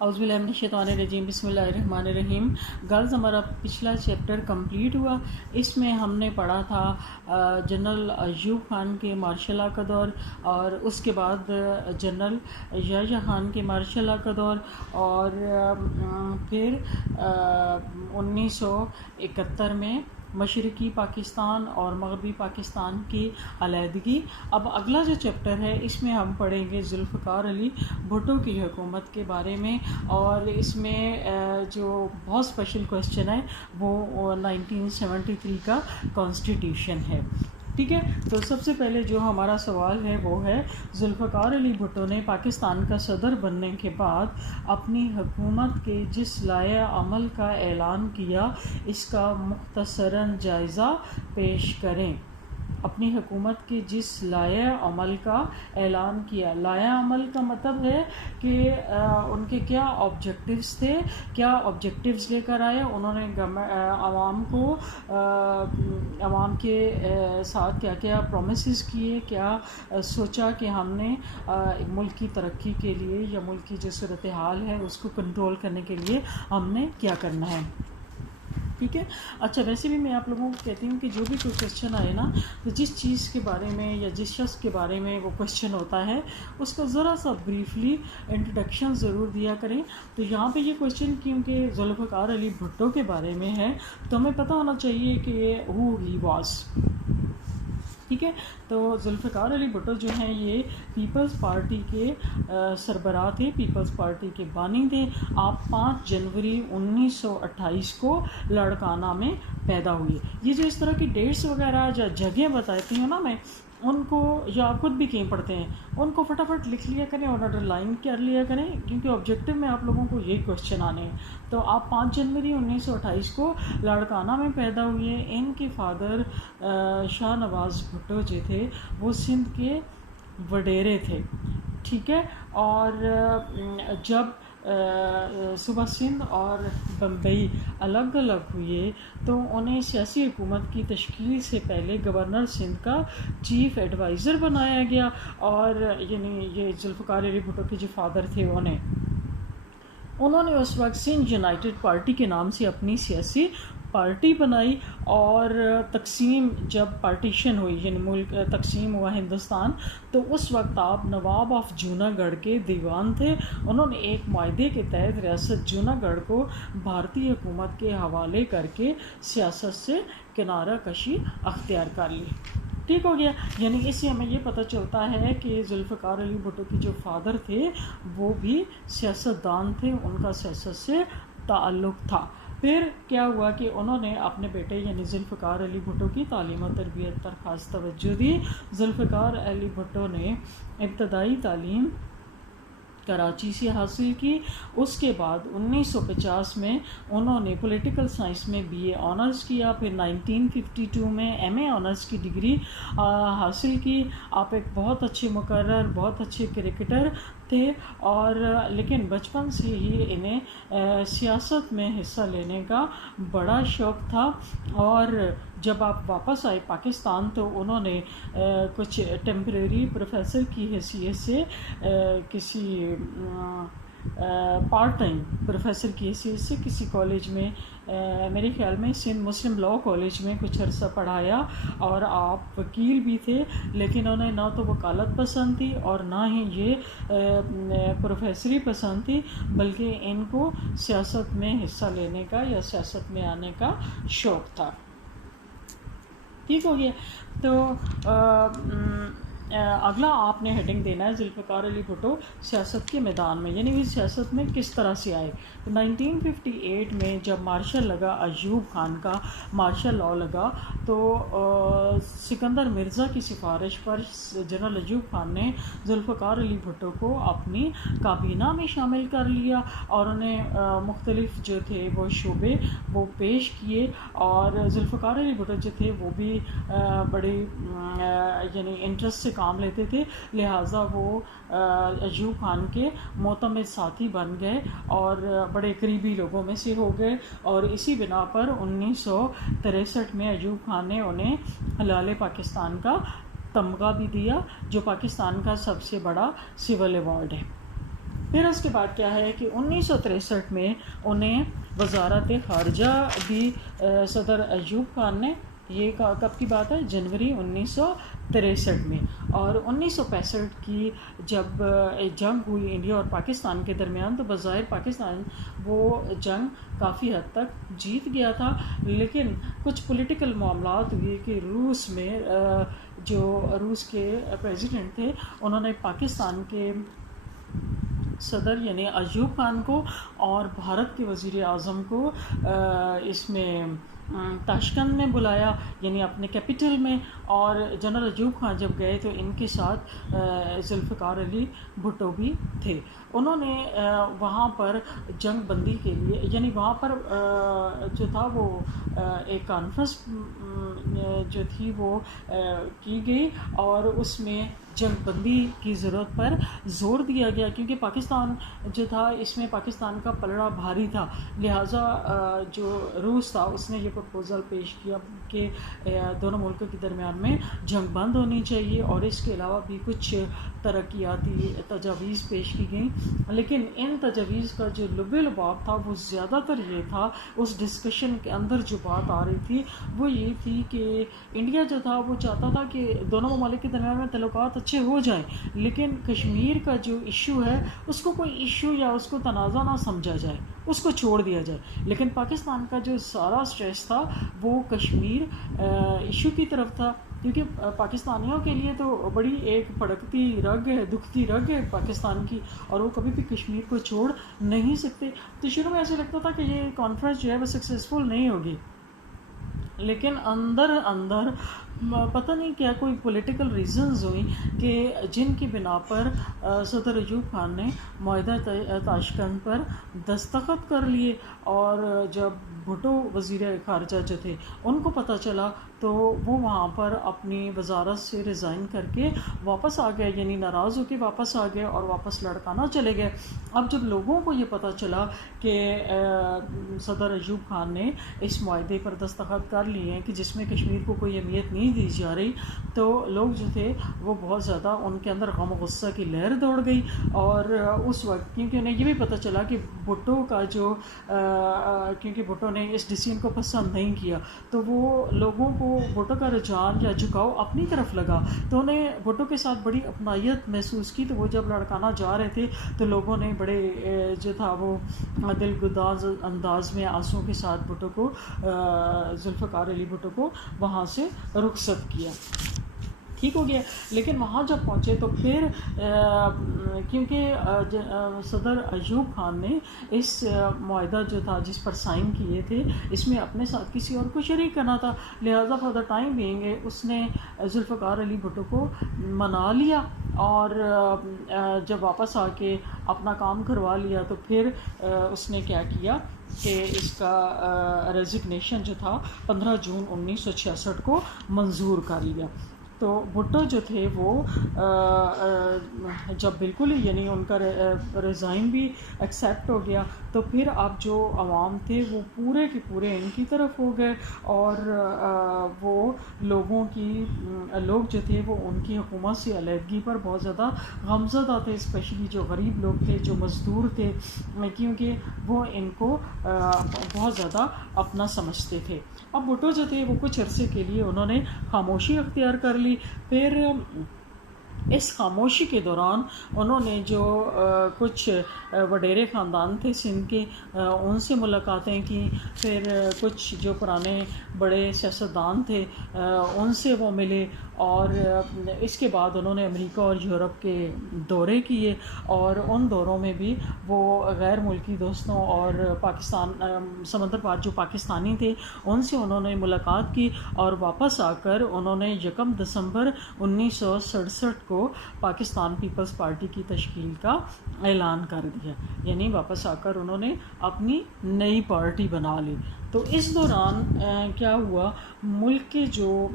اعوذ باللہ من الشیطان الرجیم، بسم اللہ الرحمن الرحیم۔ گرلز ہمارا پچھلا چیپٹر کمپلیٹ ہوا۔ اس میں ہم نے پڑھا تھا جنرل ایوب خان کے مارشل لا کا دور، اور اس کے بعد جنرل یحییٰ خان کے مارشل لا کا دور، اور پھر 1971 میں مشرقی پاکستان اور مغربی پاکستان کی علیحدگی۔ اب اگلا جو چیپٹر ہے اس میں ہم پڑھیں گے ذوالفقار علی بھٹو کی حکومت کے بارے میں، اور اس میں جو بہت اسپیشل کویشچن ہے وہ 1973 کا کانسٹیٹیوشن ہے۔ ٹھیک ہے، تو سب سے پہلے جو ہمارا سوال ہے وہ ہے ذوالفقار علی بھٹو نے پاکستان کا صدر بننے کے بعد اپنی حکومت کے جس لائحہ عمل کا اعلان کیا، اس کا مختصراً جائزہ پیش کریں۔ اپنی حکومت کے جس لائحہ عمل کا اعلان کیا، لائحہ عمل کا مطلب ہے کہ ان کے کیا آبجیکٹیوز تھے، کیا آبجیکٹیوز لے کر آئے انہوں نے عوام کو، عوام کے ساتھ کیا کیا پرومسز کیے، کیا سوچا کہ ہم نے ملک کی ترقی کے لیے یا ملک کی جو صورتحال ہے اس کو کنٹرول کرنے کے لیے ہم نے کیا کرنا ہے۔ ٹھیک ہے، اچھا ویسے بھی میں آپ لوگوں کو کہتی ہوں کہ جو بھی کوئی کویشچن آئے نا، تو جس چیز کے بارے میں یا جس شخص کے بارے میں وہ کویشچن ہوتا ہے اس کا ذرا سا بریفلی انٹروڈکشن ضرور دیا کریں۔ تو یہاں پہ یہ کویشچن کیونکہ ذوالفقار علی بھٹو کے بارے میں ہے تو ہمیں پتہ ہونا چاہیے کہ ہو ہی واز۔ ٹھیک ہے، تو ذوالفقار علی بھٹو جو ہیں یہ پیپلز پارٹی کے سربراہ تھے، پیپلز پارٹی کے بانی تھے۔ آپ 5 جنوری 1928 کو لاڑکانہ میں پیدا ہوئے۔ یہ جو اس طرح کی ڈیٹس وغیرہ جو جگہیں بتاتی ہوں نا میں، ان کو یا آپ خود بھی کہیں پڑھتے ہیں ان کو فٹافٹ لکھ لیا کریں اور انڈر لائن کر لیا کریں، کیونکہ آبجیکٹیو میں آپ لوگوں کو یہی کویشچن آنے ہیں۔ تو آپ 5 جنوری 1928 کو لاڑکانہ میں پیدا ہوئے۔ ان کے فادر شاہ نواز بھٹو جو تھے وہ سندھ کے وڈیرے تھے۔ ٹھیک ہے، اور جب صوبہ سندھ اور بمبئی الگ الگ ہوئے تو انہیں سیاسی حکومت کی تشکیل سے پہلے گورنر سندھ کا چیف ایڈوائزر بنایا گیا، اور یعنی یہ ذوالفقار علی بھٹو کے جو فادر تھے انہوں نے اس وقت سندھ یونائٹڈ پارٹی کے نام سے اپنی سیاسی پارٹی بنائی، اور تقسیم جب پارٹیشن ہوئی یعنی ملک تقسیم ہوا ہندوستان، تو اس وقت آپ نواب آف جونا گڑھ کے دیوان تھے۔ انہوں نے ایک معاہدے کے تحت ریاست جونا گڑھ کو بھارتی حکومت کے حوالے کر کے سیاست سے کنارہ کشی اختیار کر لی۔ ٹھیک ہو گیا، یعنی اس سے ہمیں یہ پتہ چلتا ہے کہ ذوالفقار علی بھٹو کے جو فادر تھے وہ بھی سیاستدان تھے، ان کا سیاست سے تعلق تھا۔ پھر کیا ہوا کہ انہوں نے اپنے بیٹے یعنی ذوالفقار علی بھٹو کی تعلیم و تربیت پر خاص توجہ دی۔ ذوالفقار علی بھٹو نے ابتدائی تعلیم کراچی سے حاصل کی، اس کے بعد 1950 میں انہوں نے پولیٹیکل سائنس میں BA آنرز کیا، پھر 1952 میں MA آنرز کی ڈگری حاصل کی۔ آپ ایک بہت اچھے مقرر، بہت اچھے کرکٹر تھے، اور لیکن بچپن سے ہی انہیں سیاست میں حصہ لینے کا بڑا شوق تھا، اور جب آپ واپس آئے پاکستان تو انہوں نے کچھ ٹیمپریری پروفیسر کی حیثیت سے کسی پارٹ ٹائم پروفیسر کی حیثیت سے کسی کالج میں، میرے خیال میں سندھ مسلم لاء کالج میں کچھ عرصہ پڑھایا، اور آپ وکیل بھی تھے، لیکن انہیں نہ تو وکالت پسند تھی اور نہ ہی یہ پروفیسری پسند تھی، بلکہ ان کو سیاست میں حصہ لینے کا یا سیاست میں آنے کا شوق تھا۔ ٹھیک ہو گیا، تو اگلا آپ نے ہیڈنگ دینا ہے ذوالفقار علی بھٹو سیاست کے میدان میں، یعنی وہ سیاست میں کس طرح سے آئے۔ 1958 میں جب مارشل لگا، ایوب خان کا مارشل لاء لگا، تو سکندر مرزا کی سفارش پر جنرل ایوب خان نے ذوالفقار علی بھٹو کو اپنی کابینہ میں شامل کر لیا، اور انہیں مختلف جو تھے وہ شعبے وہ پیش کیے، اور ذوالفقار علی بھٹو جو تھے وہ بھی بڑے یعنی انٹرسٹ سے کام لیتے تھے، لہٰذا وہ ایوب خان کے معتمد ساتھی بن گئے اور بڑے قریبی لوگوں میں سے ہو گئے، اور اسی بنا پر 1963 میں ایوب خان نے انہیں ہلال پاکستان کا تمغہ بھی دیا، جو پاکستان کا سب سے بڑا سول ایوارڈ ہے۔ پھر اس کے بعد کیا ہے کہ 1963 میں انہیں وزارت خارجہ دی صدر ایوب خان نے. یہ کب کی بات ہے؟ جنوری 1963 میں. اور 1965 کی جب جنگ ہوئی انڈیا اور پاکستان کے درمیان، تو بظاہر پاکستان وہ جنگ کافی حد تک جیت گیا تھا، لیکن کچھ پولیٹیکل معاملات ہوئے کہ روس میں جو روس کے پریزیڈنٹ تھے انہوں نے پاکستان کے صدر یعنی ایوب خان کو اور بھارت کے وزیر اعظم کو اس میں تاشکند میں بلایا، یعنی اپنے کیپٹل میں. اور جنرل ایوب خان جب گئے تو ان کے ساتھ ذوالفقار علی بھٹو بھی تھے. انہوں نے وہاں پر جنگ بندی کے لیے، یعنی وہاں پر جو تھا وہ ایک کانفرنس جو تھی وہ کی گئی، اور اس میں جنگ بندی کی ضرورت پر زور دیا گیا، کیونکہ پاکستان جو تھا اس میں پاکستان کا پلڑا بھاری تھا. لہٰذا جو روس تھا اس نے یہ پرپوزل پیش کیا کہ دونوں ملکوں کے درمیان میں جنگ بند ہونی چاہیے، اور اس کے علاوہ بھی کچھ ترقیاتی تجاویز پیش کی گئیں. لیکن ان تجاویز کا جو لب لباب تھا وہ زیادہ تر یہ تھا، اس ڈسکشن کے اندر جو بات آ رہی تھی وہ یہ تھی کہ انڈیا جو تھا وہ چاہتا تھا کہ دونوں ممالک کے درمیان میں تعلقات اچھے ہو جائیں، لیکن کشمیر کا جو ایشو ہے اس کو کوئی ایشو یا اس کو تنازع نہ سمجھا جائے، اس کو چھوڑ دیا جائے. لیکن پاکستان کا جو سارا اسٹریس تھا وہ کشمیر ایشو کی طرف تھا، کیونکہ پاکستانیوں کے لیے تو بڑی ایک بھڑکتی رگ ہے، دکھتی رگ ہے پاکستان کی، اور وہ کبھی بھی کشمیر کو چھوڑ نہیں سکتے. تو شروع میں ایسے لگتا تھا کہ یہ کانفرنس جو ہے وہ سکسیزفل نہیں ہوگی، لیکن اندر اندر پتہ نہیں کیا کوئی پولیٹیکل ریزنز ہوئیں کہ جن کی بنا پر صدر ایوب خان نے معاہدہ تاشکند پر دستخط کر لیے. اور جب بھٹو وزیر خارجہ جو تھے ان کو پتہ چلا تو وہ وہاں پر اپنی وزارت سے ریزائن کر کے واپس آ گئے، یعنی ناراض ہو کے واپس آ گئے اور واپس لڑکانا چلے گئے. اب جب لوگوں کو یہ پتہ چلا کہ صدر ایوب خان نے اس معاہدے پر دستخط کر لیے ہیں کہ جس میں کشمیر کو کوئی اہمیت نہیں دی جا رہی، تو لوگ جو تھے وہ بہت زیادہ ان کے اندر غم و غصہ کی لہر دوڑ گئی. اور اس وقت کیونکہ انہیں یہ بھی پتہ چلا کہ بھٹو کا جو کیونکہ بھٹو نے اس ڈیسیژن کو پسند نہیں کیا، تو وہ لوگوں کو بھٹو کا رجحان یا جھکاؤ اپنی طرف لگا، تو انہیں بھٹو کے ساتھ بڑی اپنائیت محسوس کی. تو وہ جب لڑکانا جا رہے تھے تو لوگوں نے بڑے جو تھا وہ دل گداز انداز میں آنسوؤں کے ساتھ بھٹو کو ذوالفقار علی بھٹو کو وہاں سے رخصت کیا. ٹھیک ہو گیا. لیکن وہاں جب پہنچے تو پھر کیونکہ صدر ایوب خان نے اس معاہدہ جو تھا جس پر سائن کیے تھے اس میں اپنے ساتھ کسی اور کو شریک کرنا تھا، لہٰذا فار دا ٹائم بینگ اس نے ذوالفقار علی بھٹو کو منا لیا، اور جب واپس آ کے اپنا کام کروا لیا تو پھر اس نے کیا کیا کہ اس کا ریزگنیشن جو تھا 15 جون 1966 کو منظور کر لیا. تو بھٹو جو تھے وہ جب بالکل ہی یعنی ان کا ریزائن بھی ایکسیپٹ ہو گیا تو پھر اب جو عوام تھے وہ پورے کے پورے ان کی طرف ہو گئے، اور وہ لوگ جو تھے وہ ان کی حکومت سے علیحدگی پر بہت زیادہ غمزدہ تھے، اسپیشلی جو غریب لوگ تھے، جو مزدور تھے، کیونکہ وہ ان کو بہت زیادہ اپنا سمجھتے تھے. اب بھٹو جو تھے وہ کچھ عرصے کے لیے انہوں نے خاموشی اختیار کر لی. پھر اس خاموشی کے دوران انہوں نے جو کچھ وڈیرے خاندان تھے سندھ کے ان سے ملاقاتیں کی، پھر کچھ جو پرانے بڑے سیاستدان تھے ان سے وہ ملے، اور اس کے بعد انہوں نے امریکہ اور یورپ کے دورے کیے، اور ان دوروں میں بھی وہ غیر ملکی دوستوں اور پاکستان سمندر پار جو پاکستانی تھے ان سے انہوں نے ملاقات کی، اور واپس آ کر انہوں نے 1 دسمبر 1967 کو پاکستان پیپلز پارٹی کی تشکیل کا اعلان کر دیا، یعنی واپس آ کر انہوں نے اپنی نئی پارٹی بنا لی. تو اس دوران کیا ہوا، ملک کے جو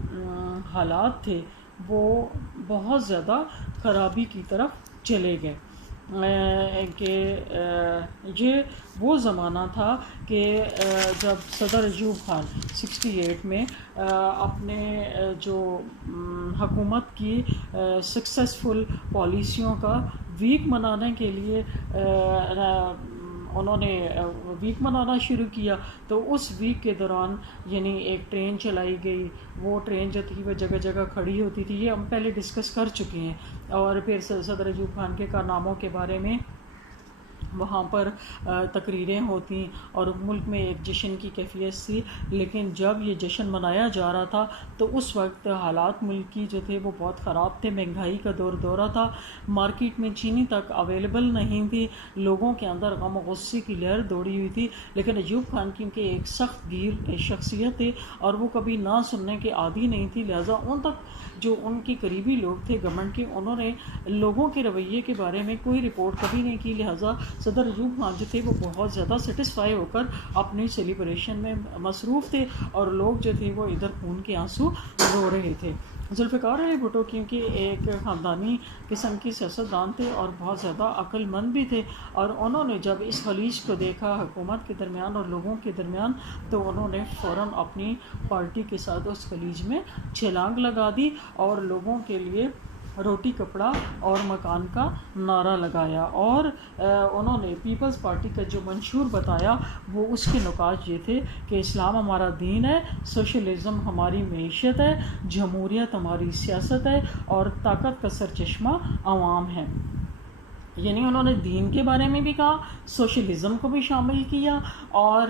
حالات تھے وہ بہت زیادہ خرابی کی طرف چلے گئے، کہ یہ وہ زمانہ تھا کہ جب صدر ایوب خان 68 میں اپنے جو حکومت کی سکسیسفل پالیسیوں کا ویک منانے کے لیے انہوں نے ویک منانا شروع کیا. تو اس ویک کے دوران یعنی ایک ٹرین چلائی گئی. وہ ٹرین جو تھی وہ جگہ جگہ کھڑی ہوتی تھی. یہ ہم پہلے ڈسکس کر چکے ہیں. اور پھر صدر ایوب خان کے کارناموں کے بارے میں وہاں پر تقریریں ہوتی اور ملک میں ایک جشن کی کیفیت تھی. لیکن جب یہ جشن منایا جا رہا تھا تو اس وقت حالات ملک کی جو تھے وہ بہت خراب تھے. مہنگائی کا دورہ تھا. مارکیٹ میں چینی تک اویلیبل نہیں تھی. لوگوں کے اندر غم و غصے کی لہر دوڑی ہوئی تھی. لیکن ایوب خان کیونکہ ایک سخت گیر شخصیت تھے اور وہ کبھی نہ سننے کے عادی نہیں تھی، لہٰذا ان تک جو ان کے قریبی لوگ تھے گورنمنٹ کے، انہوں نے لوگوں کے رویے کے بارے میں کوئی رپورٹ کبھی نہیں کی. لہٰذا صدر ایوب خان جو تھے وہ بہت زیادہ سیٹسفائی ہو کر اپنی سیلیبریشن میں مصروف تھے اور لوگ جو تھے وہ ادھر خون کے آنسو رو رہے تھے. ذوالفقار علی بھٹو کیونکہ ایک خاندانی قسم کی سیاستدان تھے اور بہت زیادہ عقل مند بھی تھے، اور انہوں نے جب اس خلیج کو دیکھا حکومت کے درمیان اور لوگوں کے درمیان، تو انہوں نے فوراً اپنی پارٹی کے ساتھ اس خلیج میں چھلانگ لگا دی اور لوگوں کے لیے روٹی کپڑا اور مکان کا نعرہ لگایا. اور انہوں نے پیپلز پارٹی کا جو منشور بتایا وہ اس کے نکات یہ تھے کہ اسلام ہمارا دین ہے، سوشلزم ہماری معیشت ہے، جمہوریت ہماری سیاست ہے اور طاقت کا سرچشمہ عوام ہے. یعنی انہوں نے دین کے بارے میں بھی کہا، سوشلزم کو بھی شامل کیا اور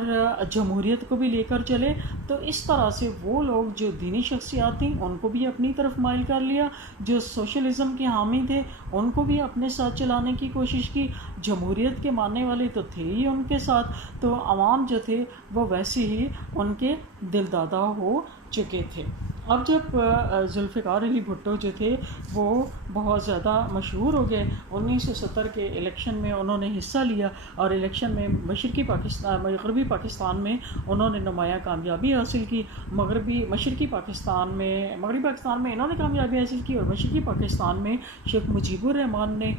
جمہوریت کو بھی لے کر چلے. تو اس طرح سے وہ لوگ جو دینی شخصیات تھیں ان کو بھی اپنی طرف مائل کر لیا، جو سوشلزم کے حامی تھے ان کو بھی اپنے ساتھ چلانے کی کوشش کی. جمہوریت کے ماننے والے تو تھے ہی ان کے ساتھ، تو عوام جو تھے وہ ویسے ہی ان کے دل دادا ہو چکے تھے. اب جب ذوالفقار علی بھٹو جو تھے وہ بہت زیادہ مشہور ہو گئے، 1970 کے الیکشن میں انہوں نے حصہ لیا اور الیکشن میں مغربی پاکستان میں انہوں نے نمایاں کامیابی حاصل کی. مغربی پاکستان میں انہوں نے کامیابی حاصل کی اور مشرقی پاکستان میں شیخ مجیب الرحمان نے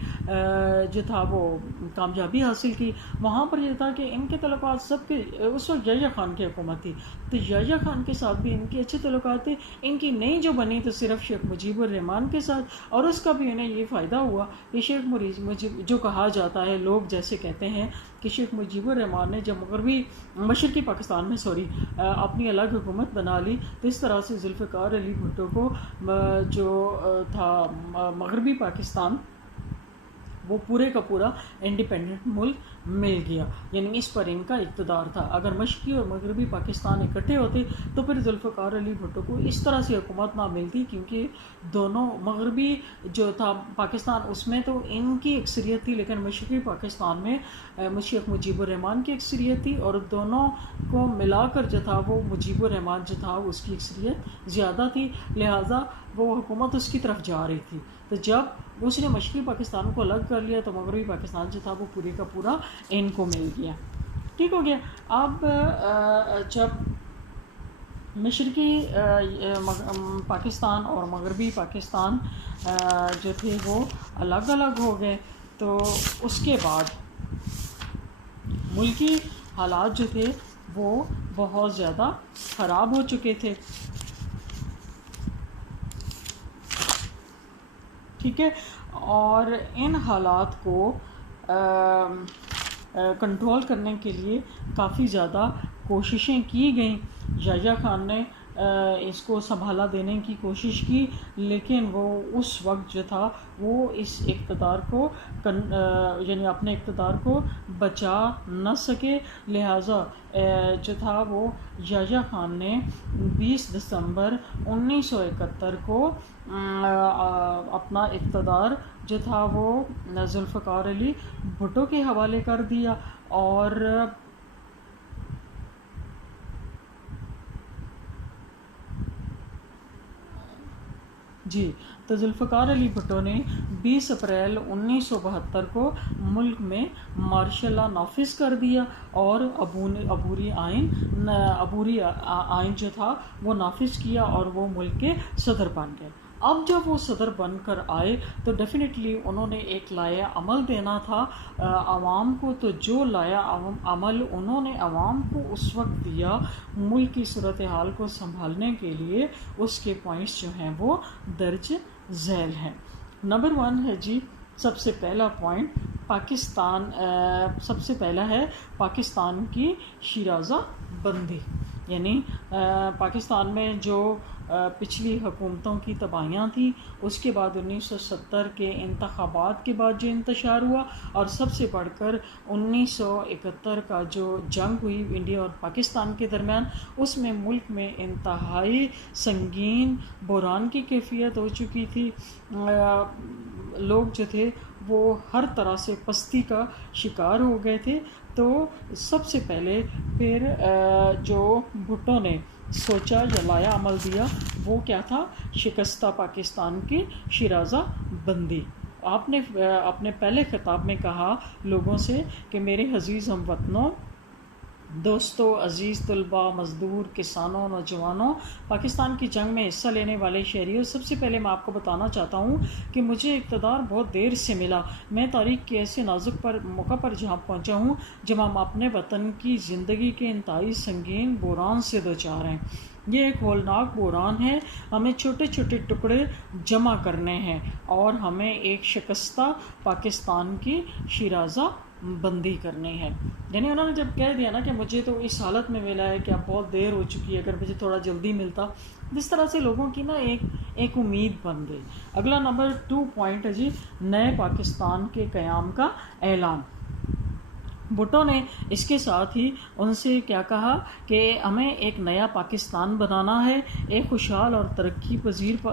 جو تھا وہ کامیابی حاصل کی. وہاں پر یہ تھا کہ ان کے تعلقات سب کے اس وقت یحییٰ خان کی حکومت تھی، تو یحییٰ خان کے ساتھ بھی ان کے اچھے تعلقات تھے. ان کی نئی جو بنی تو صرف شیخ مجیب الرحمان کے ساتھ، اور اس کا بھی انہیں یہ فائدہ ہوا کہ شیخ مجیب جو کہا جاتا ہے، لوگ جیسے کہتے ہیں کہ شیخ مجیب الرحمان نے جب مشرقی پاکستان میں اپنی الگ حکومت بنا لی، تو اس طرح سے ذوالفقار علی بھٹو کو جو تھا مغربی پاکستان وہ پورے کا پورا انڈیپینڈنٹ ملک مل گیا. یعنی اس پر ان کا اقتدار تھا. اگر مشرقی اور مغربی پاکستان اکٹھے ہوتے تو پھر ذوالفقار علی بھٹو کو اس طرح سے حکومت نہ ملتی، کیونکہ دونوں مغربی جو تھا پاکستان اس میں تو ان کی اکثریت تھی، لیکن مشرقی پاکستان میں شیخ مجیب الرحمان کی اکثریت تھی، اور دونوں کو ملا کر جو تھا وہ مجیب الرحمان جو تھا اس کی اکثریت زیادہ تھی، لہٰذا وہ حکومت اس کی طرف جا رہی تھی. تو جب اس نے مشرقی پاکستان کو الگ کر لیا تو مغربی پاکستان جو تھا وہ پورے کا پورا ان کو مل گیا. ٹھیک ہو گیا. اب جب مشرقی پاکستان اور مغربی پاکستان جو تھے وہ الگ الگ ہو گئے، تو اس کے بعد ملکی حالات جو تھے وہ بہت زیادہ خراب ہو چکے تھے. ٹھیک ہے. اور ان حالات کو کنٹرول کرنے کے لیے کافی زیادہ کوششیں کی گئیں. یحییٰ خان نے اس کو سنبھالا دینے کی کوشش کی، لیکن وہ اس وقت جو تھا وہ اس اقتدار کو یعنی اپنے اقتدار کو بچا نہ سکے. لہٰذا جو تھا وہ یحییٰ خان نے 20 دسمبر 1971 کو اپنا اقتدار جو تھا وہ ذوالفقار علی بھٹو کے حوالے کر دیا. اور تو ذوالفقار علی بھٹو نے 20 اپریل 1972 کو ملک میں مارشل لا نافذ کر دیا اور عبوری آئین جو تھا وہ نافذ کیا اور وہ ملک کے صدر بن گئے. اب جب وہ صدر بن کر آئے تو ڈیفینیٹلی انہوں نے ایک لائحہ عمل دینا تھا عوام کو. تو جو لائحہ عمل انہوں نے عوام کو اس وقت دیا ملک کی صورتحال کو سنبھالنے کے لیے، اس کے پوائنٹس جو ہیں وہ درج ذیل ہیں. نمبر 1 ہے جی سب سے پہلا پوائنٹ سب سے پہلا ہے پاکستان کی شیرازہ بندی، یعنی پاکستان میں جو پچھلی حکومتوں کی تباہیاں تھیں، اس کے بعد 1970 کے انتخابات کے بعد جو انتشار ہوا، اور سب سے بڑھ کر 1971 کا جو جنگ ہوئی انڈیا اور پاکستان کے درمیان، اس میں ملک میں انتہائی سنگین بحران کی کیفیت ہو چکی تھی۔ لوگ جو تھے وہ ہر طرح سے پستی کا شکار ہو گئے تھے۔ تو سب سے پہلے پھر جو بھٹو نے سوچا یا لایا عمل دیا وہ کیا تھا؟ شکستہ پاکستان کی شیرازہ بندی۔ آپ نے اپنے پہلے خطاب میں کہا لوگوں سے کہ میرے عزیز ہم وطنوں، دوستوں، عزیز طلباء، مزدور، کسانوں، نوجوانوں، پاکستان کی جنگ میں حصہ لینے والے شہریوں، سب سے پہلے میں آپ کو بتانا چاہتا ہوں کہ مجھے اقتدار بہت دیر سے ملا۔ میں تاریخ کے ایسے نازک موقع پر جہاں پہنچا ہوں جہاں ہم اپنے وطن کی زندگی کے انتہائی سنگین بحران سے دوچار ہیں۔ یہ ایک ہولناک بحران ہے، ہمیں چھوٹے چھوٹے ٹکڑے جمع کرنے ہیں اور ہمیں ایک شکستہ پاکستان کی شیرازہ بندی کرنی ہے۔ یعنی انہوں نے جب کہہ دیا نا کہ مجھے تو اس حالت میں ملا ہے کہ اب بہت دیر ہو چکی ہے، اگر مجھے تھوڑا جلدی ملتا، جس طرح سے لوگوں کی نا ایک امید بن گئی۔ اگلا نمبر 2 پوائنٹ ہے جی، نئے پاکستان کے قیام کا اعلان۔ بھٹو نے اس کے ساتھ ہی ان سے کیا کہا کہ ہمیں ایک نیا پاکستان بنانا ہے، ایک خوشحال اور ترقی پذیر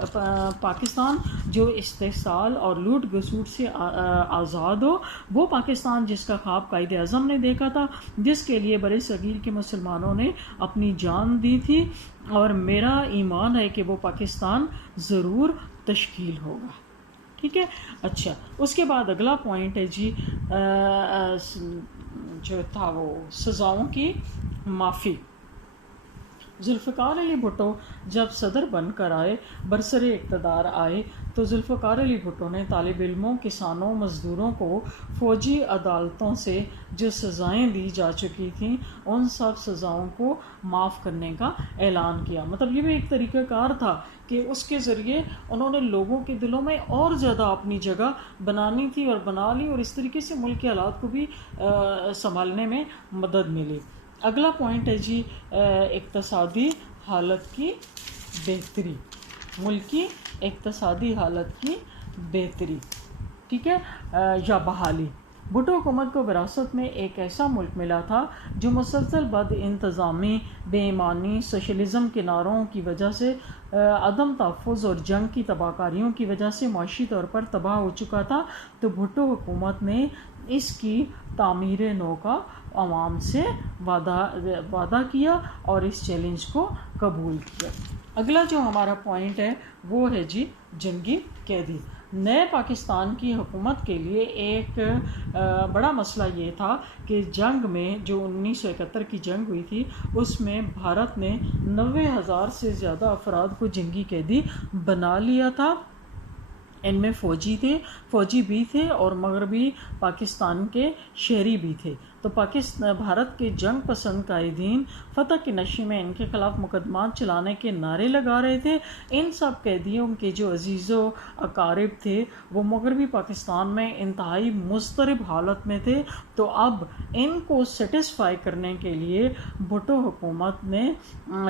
پاکستان جو استحصال اور لوٹ گھسوٹ سے آزاد ہو، وہ پاکستان جس کا خواب قائد اعظم نے دیکھا تھا، جس کے لیے برِ صغیر کے مسلمانوں نے اپنی جان دی تھی، اور میرا ایمان ہے کہ وہ پاکستان ضرور تشکیل ہوگا۔ ٹھیک ہے، اچھا، اس کے بعد اگلا پوائنٹ ہے جی جو تھا وہ سزاؤں کی معافی۔ ذوالفقار علی بھٹو جب صدر بن کر آئے، برسر اقتدار آئے، تو ذوالفقار علی بھٹو نے طالب علموں، کسانوں، مزدوروں کو فوجی عدالتوں سے جو سزائیں دی جا چکی تھیں ان سب سزاؤں کو معاف کرنے کا اعلان کیا۔ مطلب یہ بھی ایک طریقہ کار تھا کہ اس کے ذریعے انہوں نے لوگوں کے دلوں میں اور زیادہ اپنی جگہ بنانی تھی اور بنا لی، اور اس طریقے سے ملک کے حالات کو بھی سنبھالنے میں مدد ملی۔ اگلا پوائنٹ ہے جی اقتصادی حالت کی بہتری، ملک کی اقتصادی حالت کی بہتری، ٹھیک ہے، یا بحالی۔ بھٹو حکومت کو وراثت میں ایک ایسا ملک ملا تھا جو مسلسل بد انتظامی، بے ایمانی، سوشلزم کے نعروں کی وجہ سے، عدم تحفظ اور جنگ کی تباہ کاریوں کی وجہ سے معاشی طور پر تباہ ہو چکا تھا۔ تو بھٹو حکومت نے اس کی تعمیر نو کا عوام سے وعدہ کیا اور اس چیلنج کو قبول کیا۔ اگلا جو ہمارا پوائنٹ ہے وہ ہے جی جنگی قیدی۔ نئے پاکستان کی حکومت کے لیے ایک بڑا مسئلہ یہ تھا کہ جنگ میں جو 1971 کی جنگ ہوئی تھی اس میں بھارت نے 90,000 سے زیادہ افراد کو جنگی قیدی بنا لیا تھا۔ ان میں فوجی بھی تھے اور مغربی پاکستان کے شہری بھی تھے۔ تو بھارت کے جنگ پسند قائدین فتح کی نشے میں ان کے خلاف مقدمات چلانے کے نعرے لگا رہے تھے۔ ان سب قیدیوں کے جو عزیز و اقارب تھے وہ مغربی پاکستان میں انتہائی مضطرب حالت میں تھے۔ تو اب ان کو سیٹسفائی کرنے کے لیے بھٹو حکومت نے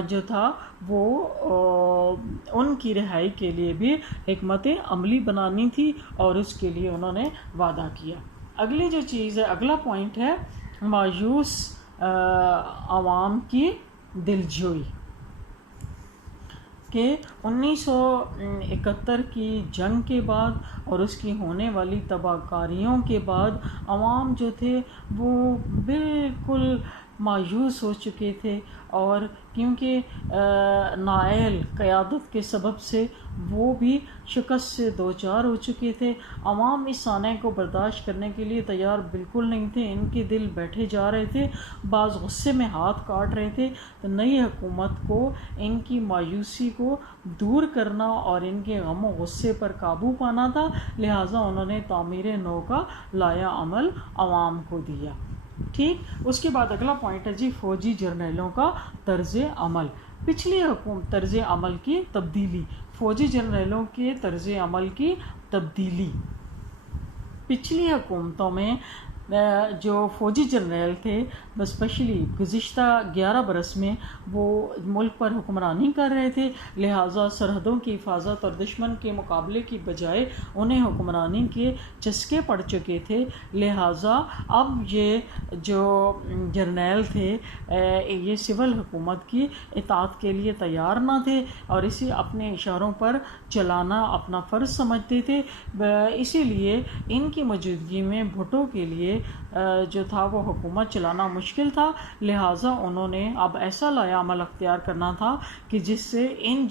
جو تھا وہ ان کی رہائی کے لیے بھی حکمت عملی بنانی تھی، اور اس کے لیے انہوں نے وعدہ کیا۔ اگلی جو چیز ہے، اگلا پوائنٹ ہے مایوس عوام کی دلجوئی، کہ 1971 کی جنگ کے بعد اور اس کی ہونے والی تباہ کاریوں کے بعد عوام جو تھے وہ بالکل مایوس ہو چکے تھے، اور کیونکہ نااہل قیادت کے سبب سے وہ بھی شکست سے دوچار ہو چکے تھے۔ عوام اس سانحے کو برداشت کرنے کے لیے تیار بالکل نہیں تھے، ان کے دل بیٹھے جا رہے تھے، بعض غصے میں ہاتھ کاٹ رہے تھے۔ تو نئی حکومت کو ان کی مایوسی کو دور کرنا اور ان کے غم و غصے پر قابو پانا تھا، لہٰذا انہوں نے تعمیر نو کا لایا عمل عوام کو دیا۔ ٹھیک، اس کے بعد اگلا پوائنٹ ہے جی فوجی جرنیلوں کا طرز عمل۔ پچھلی حکومت طرز عمل کی تبدیلی، فوجی جرنیلوں کے طرز عمل کی تبدیلی۔ پچھلی حکومتوں میں جو فوجی جنرل تھے اسپیشلی گزشتہ 11 برس میں وہ ملک پر حکمرانی کر رہے تھے، لہٰذا سرحدوں کی حفاظت اور دشمن کے مقابلے کی بجائے انہیں حکمرانی کے چسکے پڑ چکے تھے، لہٰذا اب یہ جو جرنیل تھے یہ سول حکومت کی اطاعت کے لیے تیار نہ تھے اور اسی اپنے اشاروں پر چلانا اپنا فرض سمجھتے تھے، اسی لیے ان کی موجودگی میں بھٹو کے لیے جو تھا وہ حکومت چلانا مشکل تھا، لہٰذا انہوں نے اب ایسا لایا عمل اختیار کرنا تھا کہ جس سے ان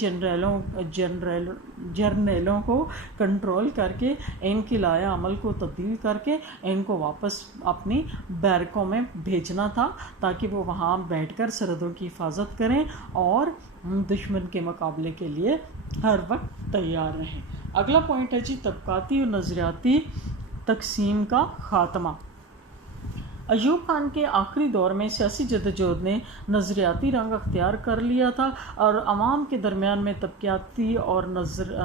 جرنیلوں کو کنٹرول کر کے ان کی لایا عمل کو تبدیل کر کے ان کو واپس اپنی بیرکوں میں بھیجنا تھا تاکہ وہ وہاں بیٹھ کر سرحدوں کی حفاظت کریں اور دشمن کے مقابلے کے لیے ہر وقت تیار رہیں۔ اگلا پوائنٹ ہے جی طبقاتی اور نظریاتی تقسیم کا خاتمہ۔ ایوب خان کے آخری دور میں سیاسی جدوجہد نے نظریاتی رنگ اختیار کر لیا تھا اور عوام کے درمیان میں طبقاتی اور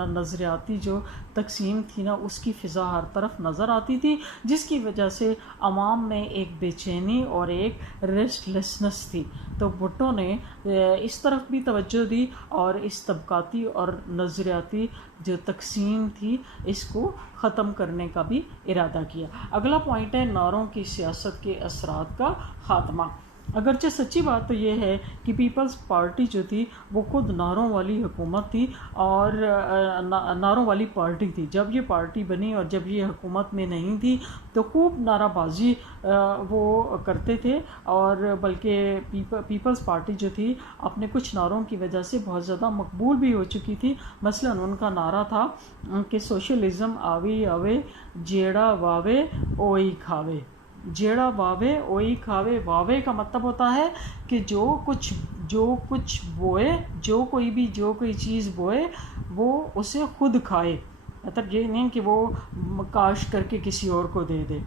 نظریاتی جو تقسیم تھی نا اس کی فضا ہر طرف نظر آتی تھی، جس کی وجہ سے عوام میں ایک بے چینی اور ایک ریسٹ لیسنس تھی۔ تو بھٹو نے اس طرف بھی توجہ دی اور اس طبقاتی اور نظریاتی جو تقسیم تھی اس کو ختم کرنے کا بھی ارادہ کیا۔ اگلا پوائنٹ ہے نعروں کی سیاست کے اثرات کا خاتمہ۔ اگرچہ سچی بات تو یہ ہے کہ پیپلز پارٹی جو تھی وہ خود نعروں والی حکومت تھی اور نعروں والی پارٹی تھی، جب یہ پارٹی بنی اور جب یہ حکومت میں نہیں تھی تو خوب نعرہ بازی وہ کرتے تھے، اور بلکہ پیپلز پارٹی جو تھی اپنے کچھ نعروں کی وجہ سے بہت زیادہ مقبول بھی ہو چکی تھی۔ مثلا ان کا نعرہ تھا کہ سوشلزم آوی آوے جیڑا واوے اوئی کھاوے، جیڑا واوے اوئی کھاوے۔ واوے کا مطلب ہوتا ہے کہ جو کچھ بوئے، جو کوئی چیز بوئے وہ اسے خود کھائے، مطلب یہ نہیں کہ وہ کاشت کر کے کسی اور کو دے دے۔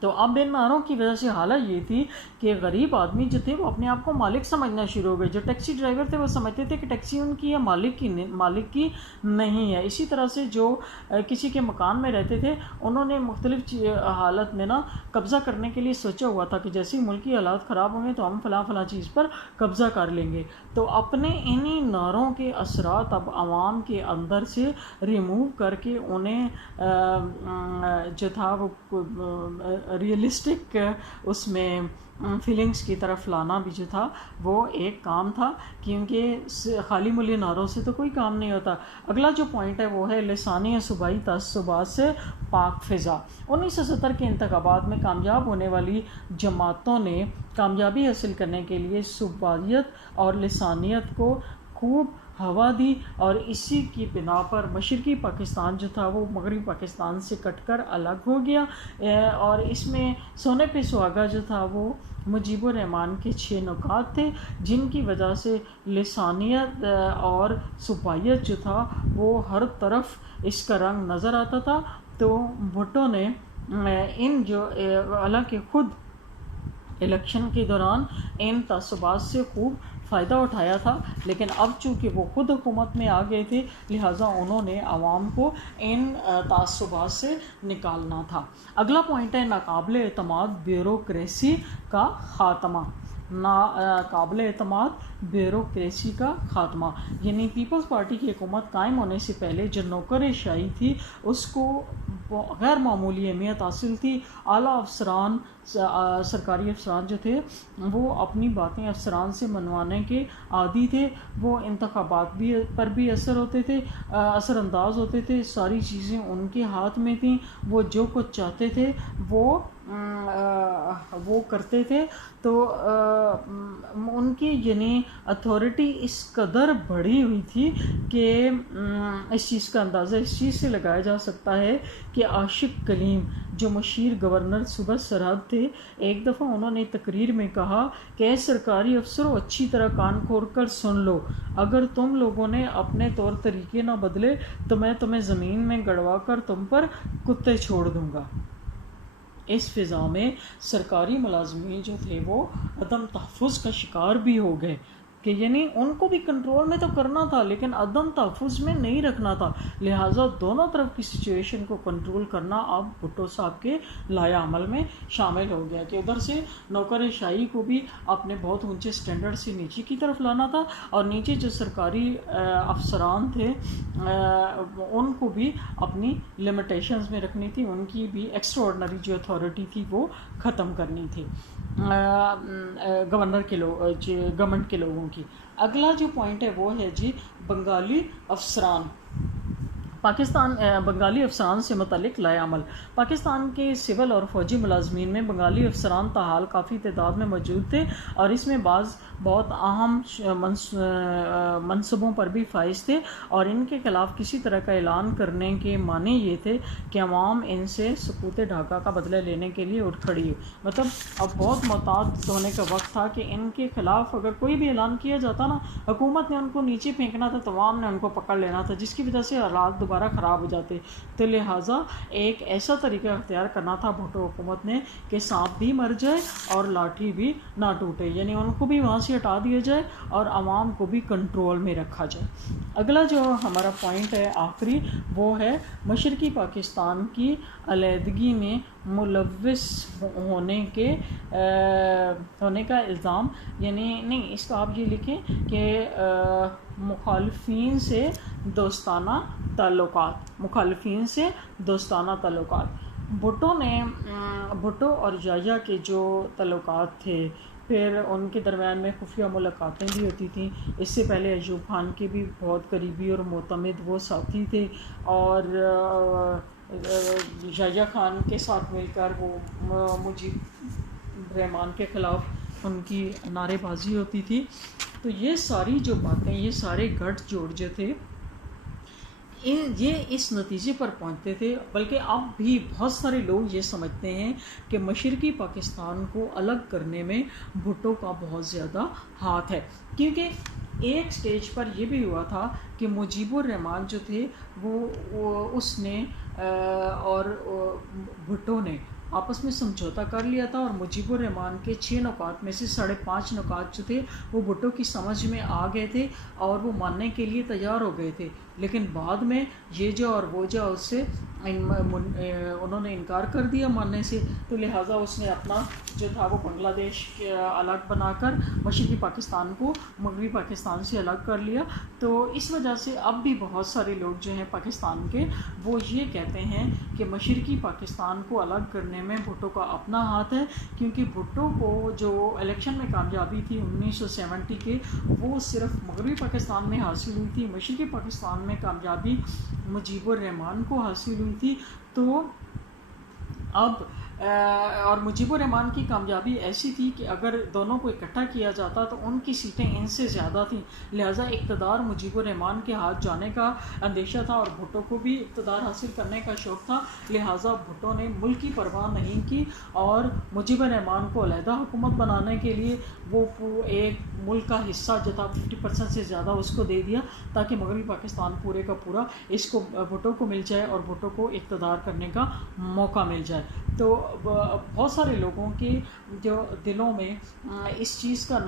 تو اب ان نعروں کی وجہ سے حالت یہ تھی کہ غریب آدمی جو تھے وہ اپنے آپ کو مالک سمجھنا شروع ہو گئے۔ جو ٹیکسی ڈرائیور تھے وہ سمجھتے تھے کہ ٹیکسی ان کی ہے، مالک کی نہیں ہے۔ اسی طرح سے جو کسی کے مکان میں رہتے تھے انہوں نے مختلف حالت میں نا قبضہ کرنے کے لیے سوچا ہوا تھا کہ جیسے ملکی حالات خراب ہوں گے تو ہم فلاں چیز پر قبضہ کر لیں گے۔ تو اپنے انہی نعروں کے اثرات اب عوام کے اندر سے ریموو کر کے انہیں جو تھا وہ ریئلسٹک اس میں فیلنگز کی طرف لانا بھی جو تھا وہ ایک کام تھا، کیونکہ خالی ملی نعروں سے تو کوئی کام نہیں ہوتا۔ اگلا جو پوائنٹ ہے وہ ہے لسانی صوبائی تعصبات سے پاک فضا۔ 1970 کے انتخابات میں کامیاب ہونے والی جماعتوں نے کامیابی حاصل کرنے کے لیے صوبائیت اور لسانیت کو خوب ہوا دی، اور اسی کی بنا پر مشرقی پاکستان جو تھا وہ مغربی پاکستان سے کٹ کر الگ ہو گیا، اور اس میں سونے پہ سہاگا جو تھا وہ مجیب الرحمن کے 6 نکات تھے جن کی وجہ سے لسانیت اور صوبائیت جو تھا وہ ہر طرف اس کا رنگ نظر آتا تھا۔ تو بھٹو نے ان جو حالانکہ خود الیکشن کے دوران ان تعصبات سے خوب فائدہ اٹھایا تھا، لیکن اب چونکہ وہ خود حکومت میں آ گئے تھے لہٰذا انہوں نے عوام کو ان تعصبات سے نکالنا تھا۔ اگلا پوائنٹ ہے ناقابل اعتماد بیوروکریسی کا خاتمہ۔ ناقابل اعتماد بیوروکریسی کا خاتمہ یعنی پیپلز پارٹی کی حکومت قائم ہونے سے پہلے جو نوکر شاہی تھی اس کو غیر معمولی اہمیت حاصل تھی۔ اعلیٰ افسران، سرکاری افسران جو تھے وہ اپنی باتیں افسران سے منوانے کے عادی تھے، وہ انتخابات پر بھی اثر انداز ہوتے تھے، ساری چیزیں ان کے ہاتھ میں تھیں، وہ جو کچھ چاہتے تھے وہ کرتے تھے۔ تو ان کی یعنی اتھارٹی اس قدر بڑھی ہوئی تھی کہ اس چیز کا اندازہ اس چیز سے لگایا جا سکتا ہے کہ عاشق کلیم جو مشیر گورنر صوبہ سرحد تھے، ایک دفعہ انہوں نے تقریر میں کہا کہ اے سرکاری افسروں اچھی طرح کان کھول کر سن لو، اگر تم لوگوں نے اپنے طور طریقے نہ بدلے تو میں تمہیں زمین میں گڑوا کر تم پر کتے چھوڑ دوں گا۔ اس فضا میں سرکاری ملازمین جو تھے وہ عدم تحفظ کا شکار بھی ہو گئے، کہ یعنی ان کو بھی کنٹرول میں تو کرنا تھا لیکن عدم تحفظ میں نہیں رکھنا تھا، لہٰذا دونوں طرف کی سچویشن کو کنٹرول کرنا اب بھٹو صاحب کے لائحہ عمل میں شامل ہو گیا کہ ادھر سے نوکر شاہی کو بھی اپنے بہت اونچے سٹینڈرڈ سے نیچے کی طرف لانا تھا، اور نیچے جو سرکاری افسران تھے ان کو بھی اپنی لمیٹیشنز میں رکھنی تھی، ان کی بھی ایکسٹرا آرڈنری جو اتھارٹی تھی وہ ختم کرنی تھی گورنمنٹ کے لوگوں کی۔ اگلا جو پوائنٹ ہے وہ ہے جی بنگالی افسران، بنگالی افسران سے متعلق لائحہ عمل۔ پاکستان کے سول اور فوجی ملازمین میں بنگالی افسران تاحال کافی تعداد میں موجود تھے، اور اس میں بعض بہت اہم منصبوں پر بھی فائز تھے، اور ان کے خلاف کسی طرح کا اعلان کرنے کے معنی یہ تھے کہ عوام ان سے سقوط ڈھاکہ کا بدلہ لینے کے لیے اٹھ کھڑی، مطلب اب بہت محتاط ہونے کا وقت تھا کہ ان کے خلاف اگر کوئی بھی اعلان کیا جاتا نا، حکومت نے ان کو نیچے پھینکنا تھا، تمام نے ان کو پکڑ لینا تھا، جس کی وجہ سے حالات دوبارہ خراب ہو جاتے، تو لہٰذا ایک ایسا طریقہ اختیار کرنا تھا بھٹو حکومت نے کہ سانپ بھی مر جائے اور لاٹھی بھی نہ ٹوٹے، یعنی ان کو بھی وہاں سے ہٹا دیا جائے اور عوام کو بھی کنٹرول میں رکھا جائے۔ اگلا جو ہمارا پوائنٹ ہے آخری، وہ ہے مشرقی پاکستان کی علیحدگی میں ملوث ہونے کا الزام، یعنی نہیں، اس کا آپ یہ لکھیں کہ مخالفین سے دوستانہ تعلقات۔ بھٹو اور یحییٰ کے جو تعلقات تھے، پھر ان کے درمیان میں خفیہ ملاقاتیں بھی ہوتی تھیں، اس سے پہلے ایوب خان کے بھی بہت قریبی اور معتمد وہ ساتھی تھے، اور یحییٰ خان کے ساتھ مل کر وہ مجیب الرحمن کے خلاف ان کی نعرے بازی ہوتی تھی۔ تو یہ ساری جو باتیں، یہ سارے گٹھ جوڑ جو تھے، یہ اس نتیجے پر پہنچتے تھے، بلکہ اب بھی بہت سارے لوگ یہ سمجھتے ہیں کہ مشرقی پاکستان کو الگ کرنے میں بھٹو کا بہت زیادہ ہاتھ ہے، کیونکہ ایک سٹیج پر یہ بھی ہوا تھا کہ مجیب الرحمن جو تھے وہ اس نے اور بھٹو نے آپس میں سمجھوتا کر لیا تھا، اور مجیب الرحمن کے 6 نکات میں سے 5.5 نکات جو تھے وہ بھٹو کی سمجھ میں آ گئے تھے اور وہ ماننے کے لیے تیار ہو گئے تھے، لیکن بعد میں یہ جو اور وہ جو اس سے انہوں نے انکار کر دیا ماننے سے، تو لہٰذا اس نے اپنا جو تھا وہ بنگلہ دیش الگ بنا کر مشرقی پاکستان کو مغربی پاکستان سے الگ کر لیا۔ تو اس وجہ سے اب بھی بہت سارے لوگ جو ہیں پاکستان کے، وہ یہ کہتے ہیں کہ مشرقی پاکستان کو الگ کرنے میں بھٹو کا اپنا ہاتھ ہے، کیونکہ بھٹو کو جو الیکشن میں کامیابی تھی 1970 کے، وہ صرف مغربی پاکستان میں حاصل ہوئی تھی، مشرقی پاکستان میں کامیابی مجیب الرحمن کو حاصل ہوئی تھی۔ تو اب اور مجیب الرحمن کی کامیابی ایسی تھی کہ اگر دونوں کو اکٹھا کیا جاتا تو ان کی سیٹیں ان سے زیادہ تھیں، لہٰذا اقتدار مجیب الرحمن کے ہاتھ جانے کا اندیشہ تھا، اور بھٹو کو بھی اقتدار حاصل کرنے کا شوق تھا، لہٰذا بھٹو نے ملک کی پرواہ نہیں کی اور مجیب الرحمن کو علیحدہ حکومت بنانے کے لیے وہ ایک ملک کا حصہ جو تھا 50% سے زیادہ اس کو دے دیا، تاکہ مغربی پاکستان پورے کا پورا اس کو بھٹو کو مل جائے اور بھٹو کو اقتدار کرنے کا موقع مل جائے۔ تو بہت سارے لوگوں کے جو دلوں میں اس چیز کا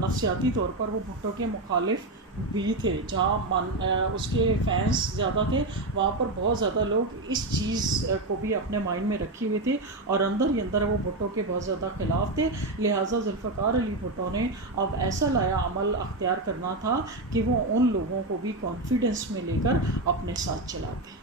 نفسیاتی طور پر وہ بھٹو کے مخالف بھی تھے، جہاں اس کے فینس زیادہ تھے، وہاں پر بہت زیادہ لوگ اس چیز کو بھی اپنے مائنڈ میں رکھے ہوئے تھے، اور اندر ہی اندر وہ بھٹو کے بہت زیادہ خلاف تھے، لہٰذا ذوالفقار علی بھٹو نے اب ایسا لائحہ عمل اختیار کرنا تھا کہ وہ ان لوگوں کو بھی کانفیڈنس میں لے کر اپنے ساتھ چلاتے۔